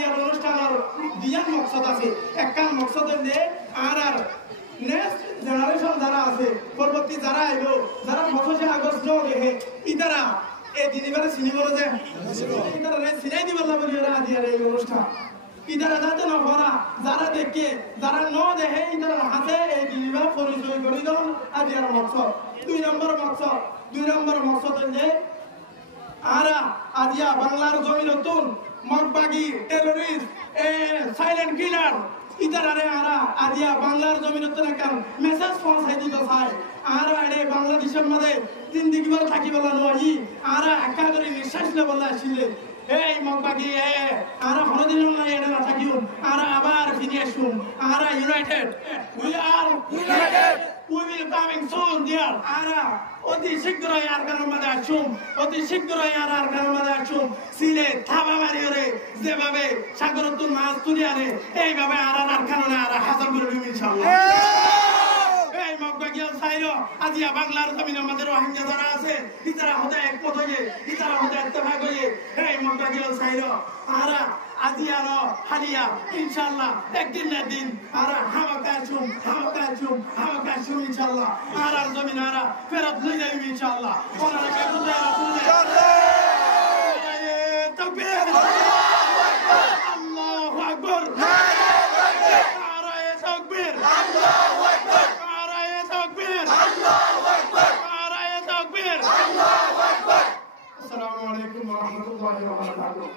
আজিয়ার অনুষ্ঠানের দিয়ান মকসদ আছে একখান মকসদ হইলে আর নেক্সট জেনারেশন যারা আছে পরবর্তী যারা আইব যারা 25 আগস্ট দেখে ইতারা এই দিনবারে চিনি বলে যে ইতারা চিনাই দিবার না বলি আজিয়ার এই অনুষ্ঠান ইতারা যাতে না ভরা যারা দেখে যারা ন দেখে ইতারা হাতে এই দিনবার পরিচয় করে দেন আজিয়ার মকসদ 2 নম্বর মকসদ হইলে আরা আজিয়া বাংলার জমি নতুন মগবাগি টেররিস্ট সাইলেন্ট কিলার ইতারারে আরা আজিয়া বাংলার জমি নতুন কারণ মেসেজ পৌঁছাই দিতে চায় আরা এনে বাংলাদেশের মধ্যে জিন্দিগি বলে থাকি বলা নয় আরা একা করে নিঃশ্বাস নে বলে আসলে এই মগবাগি আরা হরদিন নাই এনে না থাকিও আরা আবার ফিরে আসুন আরা united we are united we will coming soon dear ara অতি শীঘ্রই আর গানের মধ্যে আসুন অতি শীঘ্রই আর গানের মধ্যে আসুন সিলে থাবা মারি রে যেভাবে সাগরতুল মাছ তুলি আরে এইভাবে আর কারণে আর হাজার করবে ইনশাআল্লাহ এই মগবাগিয়া সাইরো আজিয়া বাংলার জমিনের মধ্যে রোহিঙ্গা যারা আছে ইতারা হতে একমত হয়ে ইতারা হতে ইত্তেফাক হয়ে এই মগবাগিয়া সাইরো আরা আজিয়ার হালিয়া ইনশাআল্লাহ একদিন না দিন আরা হামাকাচুম ইনশাআল্লাহ আর জমিন আরা ফেরত লই যাইবি ইনশাআল্লাহ ওনারা কে বুঝে ইনশাআল্লাহ তাকবীর আল্লাহু আকবার নারায়ে তাকবীর আল্লাহু আকবার নারায়ে তাকবীর আল্লাহু আকবার নারায়ে তাকবীর আল্লাহু আকবার আসসালামু আলাইকুম ওয়া রাহমাতুল্লাহি ওয়া বারাকাতুহু